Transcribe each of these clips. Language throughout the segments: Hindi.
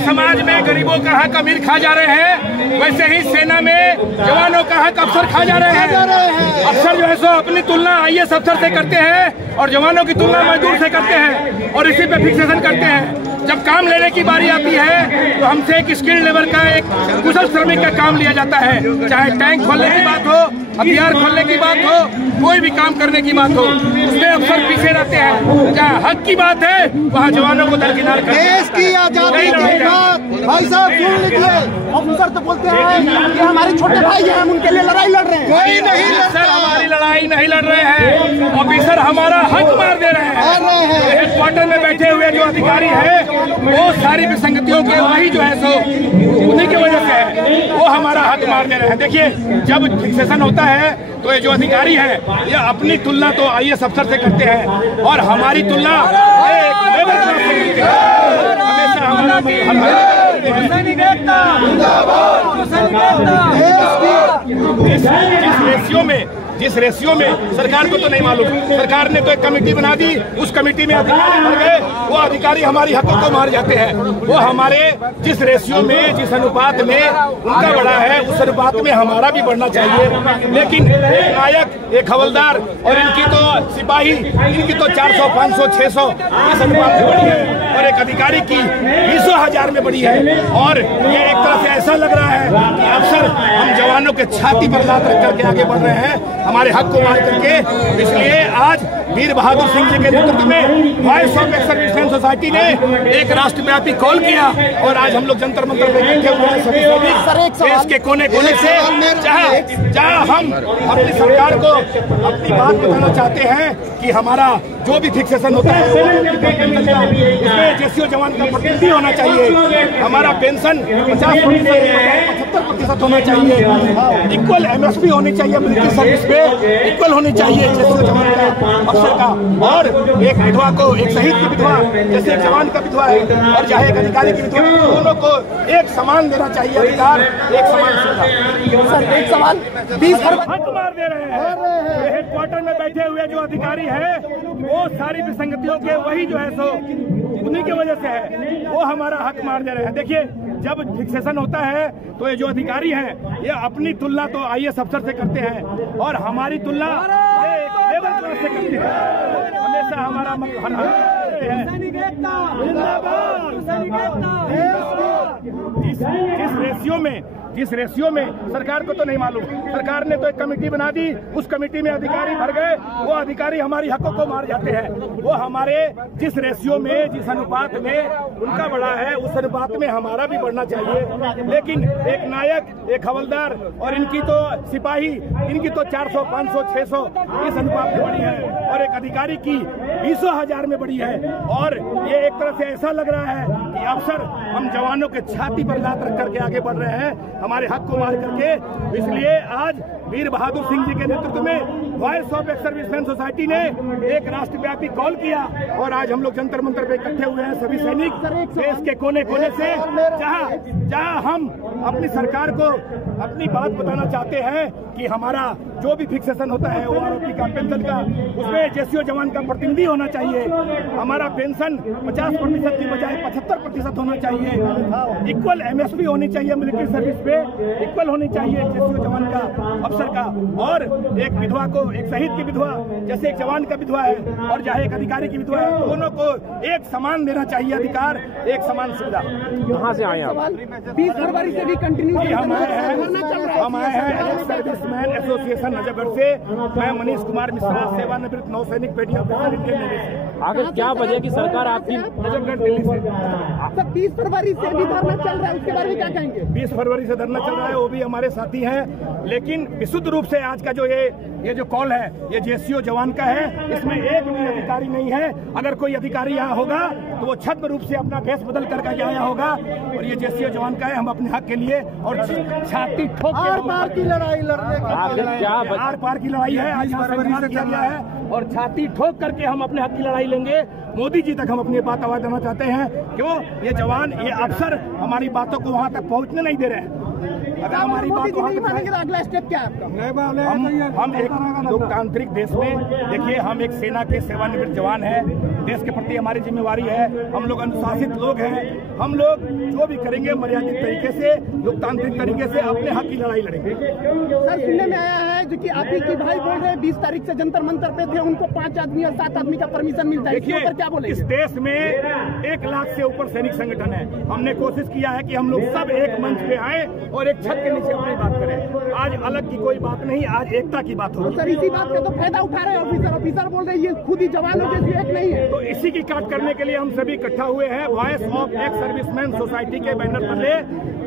समाज में गरीबों का हक अमीर खा जा रहे हैं, वैसे ही सेना में जवानों का हक अफसर खा जा रहे हैं। अफसर जो है सो अपनी तुलना IAS अफसर से करते हैं और जवानों की तुलना मजदूर से करते हैं और इसी पे फिक्सेशन करते हैं। जब काम लेने की बारी आती है तो हमसे एक स्किल्ड लेबर का, एक कुशल श्रमिक का काम लिया जाता है। चाहे टैंक खोलने की बात हो, हथियार खोलने की बात हो, कोई भी काम करने की बात हो, उसमें अफसर पीछे रहते हैं। जहाँ हक की बात है वहाँ जवानों को दरकिनार करते हैं। देश की आजादी की बात भाई साहब सुन लीजिए। अफसर तो बोलते हैं कि हमारे छोटे भाई हैं, हम उनके लिए लड़ाई लड़ रहे हैं। कोई नहीं सर, हमारी लड़ाई नहीं लड़ रहे हैं, ऑफिसर हमारा हक मार दे रहे हैं। हेडक्वार्टर में बैठे हुए जो अधिकारी है वो सारी विसंगतियों के वही जो है सो उन्हीं की वजह से है, वो हमारा हक मार दे रहे हैं। देखिए, जब फिक्सेशन होता है तो ये जो अधिकारी है ये अपनी तुलना तो IAS अफसर से करते हैं और हमारी तुलना एक लेबर क्लास से करते हैं। हमेशा हमारा जिस रेशियो में सरकार को तो नहीं मालूम, सरकार ने तो एक कमेटी बना दी, उस कमेटी में अधिकारी भर गए, वो अधिकारी हमारी हकों को मार जाते हैं। वो हमारे जिस रेशियो में, जिस अनुपात में उनका बढ़ा है उस अनुपात में हमारा भी बढ़ना चाहिए। लेकिन एक नायक, एक हवलदार और इनकी तो सिपाही, इनकी तो 400, 500, 600 इस अनुपात में बढ़ी है और एक अधिकारी की 20,000 में बढ़ी है। और ये एक तरह से ऐसा लग रहा है कि अफसर हम जवानों के छाती पर लात रख करके आगे बढ़ रहे हैं, हमारे हक को मार करके। इसलिए आज वीर बहादुर सिंह जी के नेतृत्व में voice of ex serviceman society ने एक राष्ट्रव्यापी कॉल किया और आज हम लोग जंतर मंतर पे बैठे हुए हैं। सभी देश के कोने कोने से जहाँ हम अपनी सरकार को अपनी बात बताना चाहते हैं कि हमारा जो भी फिक्सेशन होता है उसमें जेसीओ जवान का प्रतिनिधि होना चाहिए। हमारा पेंशन 50%, 75% होना चाहिए। इक्वल MSP होनी चाहिए मिलिट्री सर्विस पे, इक्वल होनी चाहिए जेसीओ जवान का, अफसर का। और एक विधवा को, एक शहीद की विधवा जैसे एक जवान का विधवा है और चाहे एक अधिकारी की विधवा, दोनों को एक समान देना चाहिए अधिकार, एक समान सुविधा। सर एक सवाल, 20 हक मार दे रहे हैं। हेडक्वार्टर में बैठे हुए जो अधिकारी है वो सारी विसंगतियों के वही जो है सो उन्हीं की वजह से है, वो हमारा हक मार दे रहे हैं। देखिए, जब फिक्सेशन होता है तो ये जो अधिकारी हैं ये अपनी तुलना तो IAS अफसर से करते हैं और हमारी तुलना एक लेबर क्लास से करते हैं। हमेशा हमारा जिस रेशियो में सरकार को तो नहीं मालूम, सरकार ने तो एक कमेटी बना दी, उस कमेटी में अधिकारी भर गए, वो अधिकारी हमारी हकों को मार जाते हैं। वो हमारे जिस रेशियो में, जिस अनुपात में उनका बढ़ा है उस अनुपात में हमारा भी बढ़ना चाहिए। लेकिन एक नायक, एक हवलदार और इनकी तो सिपाही, इनकी तो 400, 500, 600 इस अनुपात में बढ़ी है और एक अधिकारी की 20,000 में बढ़ी है। और ये एक तरह से ऐसा लग रहा है कि अफसर हम जवानों के छाती पर लात रख करके आगे बढ़ रहे हैं, हमारे हक को मार करके। इसलिए आज वीर बहादुर सिंह जी के नेतृत्व में voice of ex serviceman society ने एक राष्ट्रव्यापी कॉल किया और आज हम लोग जंतर मंतर पे इकट्ठे हुए हैं। सभी सैनिक देश के कोने कोने से, जहां हम अपनी सरकार को अपनी बात बताना चाहते हैं कि हमारा जो भी फिक्सेशन होता है OROP का, पेंशन का, उसमें जेसीओ जवान का प्रतिनिधि होना चाहिए। हमारा पेंशन 50% की बजाय 75% होना चाहिए। इक्वल MSP होनी चाहिए मिलिट्री सर्विस पे, इक्वल होनी चाहिए जेसीओ जवान का, अफसर का। और एक विधवा को, एक शहीद की विधवा जैसे एक जवान का विधवा है और चाहे एक अधिकारी की विधवा है, दोनों को एक समान देना चाहिए अधिकार, एक समान सुविधा। कहाँ से आए आप? 20 फरवरी से भी कंटिन्यू हम आए हैं सर्विसमैन एसोसिएशन नजफगढ़ से। मैं मनीष कुमार मिश्रा, सेवानिवृत्त नौसैनिक पेटी ऑफिसर इंडियन नेवी से। आखिर क्या वजह की सरकार आपकी नजफगढ़ दिल्ली से 20 फरवरी से भी धरना चल रहा है, उसके बारे में क्या कहेंगे? 20 फरवरी से धरना चल रहा है, वो भी हमारे साथी हैं। लेकिन विशुद्ध रूप से आज का जो ये जो कॉल है ये जेसीओ जवान का है, इसमें एक भी अधिकारी नहीं है। अगर कोई अधिकारी यहाँ होगा तो वो छद्म रूप से अपना भेष बदल करके आया होगा और ये जेसीओ जवान का है। हम अपने हक के लिए और छाती ठोक आर पार की लड़ाई लड़ने का, आर पार की लड़ाई है, आज यहाँ संविधान किया गया है और छाती ठोक करके हम अपने हक की लड़ाई लेंगे। मोदी जी तक हम अपनी बात आवाज देना चाहते हैं। क्यों? ये जवान, ये अफसर हमारी बातों को वहाँ तक पहुँचने नहीं दे रहे हैं। अगर हमारी बात अगला स्टेप क्या है आपका? हम एक लोकतांत्रिक देश में, देखिए हम एक सेना के सेवानिवृत्त जवान हैं, देश के प्रति हमारी जिम्मेवारी है, हम लोग अनुशासित लोग हैं, हम लोग जो भी करेंगे मर्यादित तरीके से, लोकतांत्रिक तरीके से अपने हक की लड़ाई लड़ेंगे। सर सुनने में आया है जो कि आप ही की भाई बोल रहे हैं 20 तारीख से जंतर मंतर पे थे, उनको 5 आदमी और 7 आदमी का परमिशन मिलता है, देखिए क्या बोले? इस देश में 1 लाख से ऊपर सैनिक संगठन है। हमने कोशिश किया है कि हम लोग सब एक मंच पे आए और एक छत के नीचे अपनी बात करें। आज अलग की कोई बात नहीं, आज एकता की बात हो। सर इसी बात का तो फायदा उठा रहे हैं ऑफिसर बोल रहे हैं ये खुद ही जवानों जैसी एक नहीं है। तो इसी की काट करने के लिए हम सभी इकट्ठा हुए हैं। Voice of ex serviceman society के बैनर तले,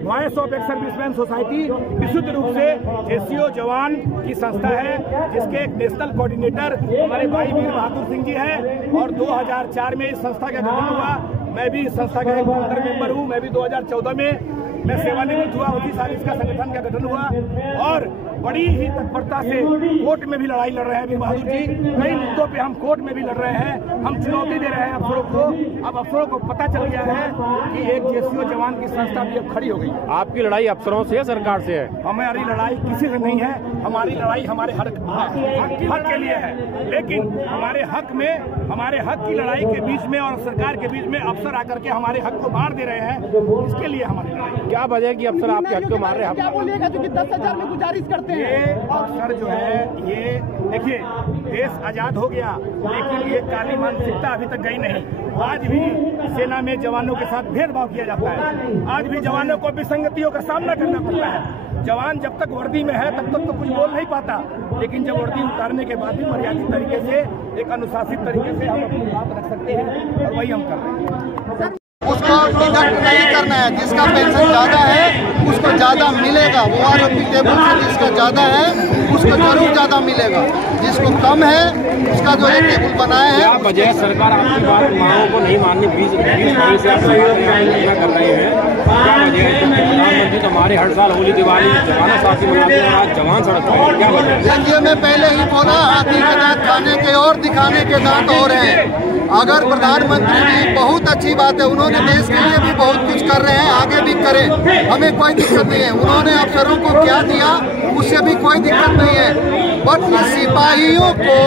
voice of ex serviceman society विशुद्ध रूप से जेसीओ जवान की संस्था है, जिसके एक नेशनल कोऑर्डिनेटर हमारे भाई वीर बहादुर सिंह जी हैं और 2004 में इस संस्था का गठन हुआ। मैं भी इस संस्था का एक फाउंडर मेंबर हूँ। मैं भी 2014 में मैं सेवानिवृत्त हुआ, उसी साल इसका संगठन का गठन हुआ और बड़ी ही तत्परता से कोर्ट में भी लड़ाई लड़ रहे हैं वीर बहादुर जी। कई मुद्दों पे हम कोर्ट में भी लड़ रहे हैं, हम चुनौती दे रहे हैं अफसरों को। अब अफसरों को पता चल गया है कि एक जेसीओ जवान की संस्था भी अब खड़ी हो गई। आपकी लड़ाई अफसरों से है, सरकार से है? हमारी लड़ाई किसी से नहीं है, हमारी लड़ाई हमारे हक के लिए है। लेकिन हमारे हक की लड़ाई के बीच में और सरकार के बीच में अफसर आकर के हमारे हक को मार दे रहे हैं, इसके लिए हमारी लड़ाई। क्या वजह है कि अफसर आपके हक को मार रहे हैं? क्या बोलिएगा जो कि 10,000 में गुजारिश करते हैं? ये अफसर जो है, ये देखिए देश आजाद हो गया लेकिन ये काली मानसिकता अभी तक गई नहीं। आज भी सेना में जवानों के साथ भेदभाव किया जाता है, आज भी जवानों को विसंगतियों का सामना करना पड़ता है। जवान जब तक वर्दी में है तब तक तो कुछ बोल नहीं पाता, लेकिन जब वर्दी उतारने के बाद भी मर्यादित तरीके से, एक अनुशासित तरीके से हम अपनी बात रख सकते हैं और वही हम कर रहे हैं। उसको डिडक्ट नहीं करना है, जिसका पेंशन ज्यादा है उसको ज्यादा मिलेगा। वो आरोपी टेबल से जिसका ज्यादा है उसको जरूर ज्यादा मिलेगा, जिसको कम है उसका जो है टेबल बनाया है। क्या वजह है सरकार आपकी बात मांगों को नहीं मानने 20 तारीख से आप सरकार कर रहे हैं? क्या वजह है? प्रधानमंत्री तो हमारे हर साल होली दिवाली जवानों साथ ही मनाते हैं, आज जवान सड़क पर है, क्या वजह है? देखिए मैं पहले ही बोला, हाथी के दांत खाने के और दिखाने के दांत और हैं। अगर प्रधानमंत्री जी बहुत अच्छी बात है, उन्होंने देश के लिए भी बहुत कुछ कर रहे हैं, आगे भी करें, हमें कोई दिक्कत नहीं है। उन्होंने अफसरों को क्या दिया उससे भी कोई दिक्कत नहीं है। बट सिपाहियों को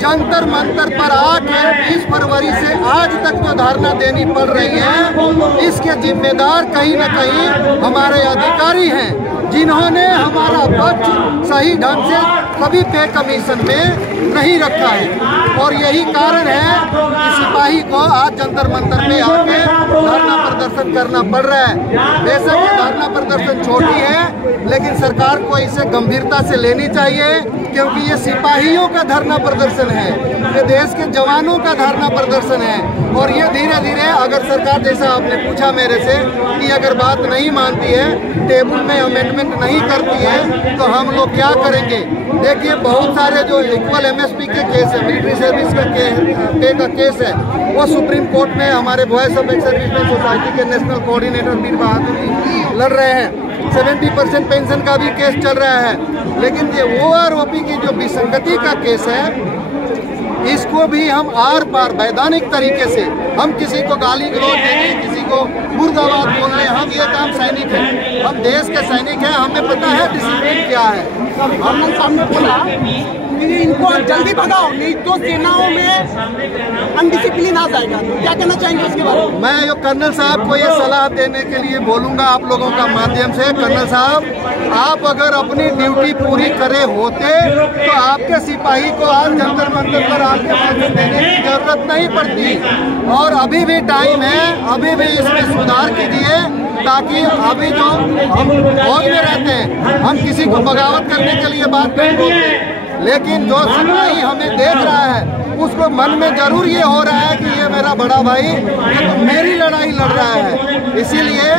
जंतर मंतर पर आके 20 फरवरी से आज तक जो धरना देनी पड़ रही है, इसके जिम्मेदार कहीं न कहीं हमारे अधिकारी हैं, जिन्होंने हमारा पक्ष सही ढंग से कभी पे कमीशन में नहीं रखा है। और यही कारण है कि सिपाही को आज जंतर मंतर में आके धरना प्रदर्शन करना पड़ रहा है। बेशक ये धरना प्रदर्शन छोटी है, लेकिन सरकार को इसे गंभीरता से लेनी चाहिए, क्योंकि ये सिपाहियों का धरना प्रदर्शन है, ये देश के जवानों का धरना प्रदर्शन है। और ये धीरे धीरे अगर सरकार, जैसा आपने पूछा मेरे से कि अगर बात नहीं मानती है, टेबल में अमेंडमेंट नहीं करती है, तो हम लोग क्या करेंगे? देखिए बहुत सारे जो इक्वल MSP के केस है, मिलिट्री सर्विस का पे का केस है, वो सुप्रीम कोर्ट में हमारे voice of ex serviceman society के नेशनल कोऑर्डिनेटर वीर बहादुर जी लड़ रहे हैं। 70% पेंशन का भी केस चल रहा है। लेकिन ये OROP की जो विसंगति का केस है, इसको भी हम आर पार वैधानिक तरीके से, हम किसी को गाली गलौज देंगे, किसी को मुर्दाबाद बोलने, हम ये काम सैनिक हैं, हम देश के सैनिक हैं, हमें पता है डिसिप्लिन क्या है। हमने सामने बोला कि इनको जल्दी भगाओ, नहीं तो सेनाओं में अनडिसिप्लिन आ जाएगा। क्या कहना चाहेंगे उसके बारे में? मैं यो कर्नल साहब को ये सलाह देने के लिए बोलूँगा आप लोगों का माध्यम से। कर्नल साहब, आप अगर अपनी ड्यूटी पूरी करे होते तो आपके सिपाही को आज जंतर मंतर पर आपके भाषण देने की जरूरत नहीं पड़ती। और अभी भी टाइम है, अभी भी इसमें सुधार कीजिए, ताकि अभी जो हम फौज में रहते हैं, हम किसी को बगावत करने के लिए बात नहीं बोलते, लेकिन जो सिपाही हमें देख रहा है उसको मन में जरूर ये हो रहा है कि ये मेरा बड़ा भाई, ये तो मेरी लड़ाई लड़ रहा है। इसीलिए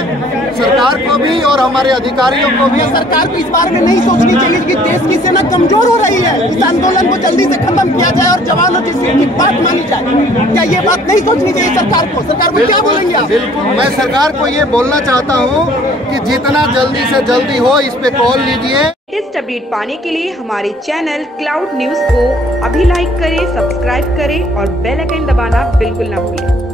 सरकार को भी और हमारे अधिकारियों को भी, सरकार को इस बारे में नहीं सोचनी चाहिए कि देश की सेना कमजोर हो रही है, इस आंदोलन को जल्दी से खत्म किया जाए और जवानों की बात मानी जाए। क्या ये बात नहीं सोचनी चाहिए सरकार को? सरकार को क्या बोलेंगे आप? बिल्कुल, मैं सरकार को ये बोलना चाहता हूँ कि जितना जल्दी से जल्दी हो इस पे कॉल लीजिए। लेटेस्ट अपडेट पाने के लिए हमारे चैनल क्लाउड न्यूज को अभी लाइक करें, सब्सक्राइब करें और बेल आइकन दबाना बिल्कुल ना भूलें।